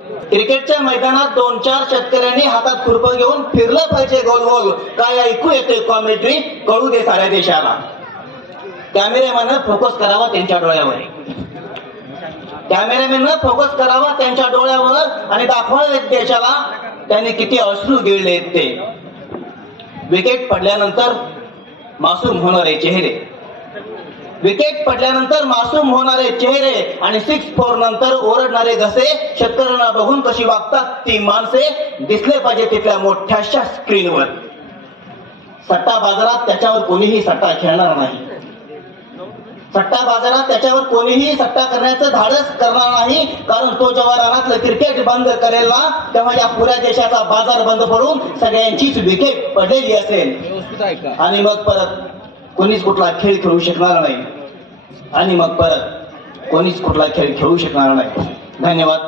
क्रिकेटच्या मैदानात 2-4 शेतकऱ्यांनी हातात खुरपं घेऊन फिरलं पाहिजे गोल गोल. काय ऐकू येते कॉमेंट्री, कळू दे साऱ्या देशाला. कॅमेरामॅननं फोकस करावा त्यांच्या डोळ्यावर, कॅमेरामॅननं फोकस करावा त्यांच्या डोळ्यावर आणि दाखवावं देशाला त्यांनी किती अश्रू गिळले ते. विकेट पडल्यानंतर मासूम होणारे चेहरे, विकेट पडल्यानंतर मासूम होणारे चेहरे आणि 6-4 नंतर ओरडणारे घसे. शेतकऱ्यांना बघून कशी वागतात ती माणसे दिसले पाहिजे तिथल्या मोठ्याशा स्क्रीनवर. सट्टा बाजारात त्याच्यावर कोणीही सट्टा खेळणार नाही, सट्टा बाजारात त्याच्यावर कोणीही सट्टा करण्याचं धाडस करणार नाही. कारण तो जेव्हा रानातलं क्रिकेट बंद करेल ना, तेव्हा या पुऱ्या देशाचा बाजार बंद पडून सगळ्यांचीच विकेट पडलेली असेल आणि मग परत कोणीच कुठला खेळ खेळू शकणार नाही, आणि मग परत कोणीच कुठला खेळ खेळू शकणार नाही. धन्यवाद.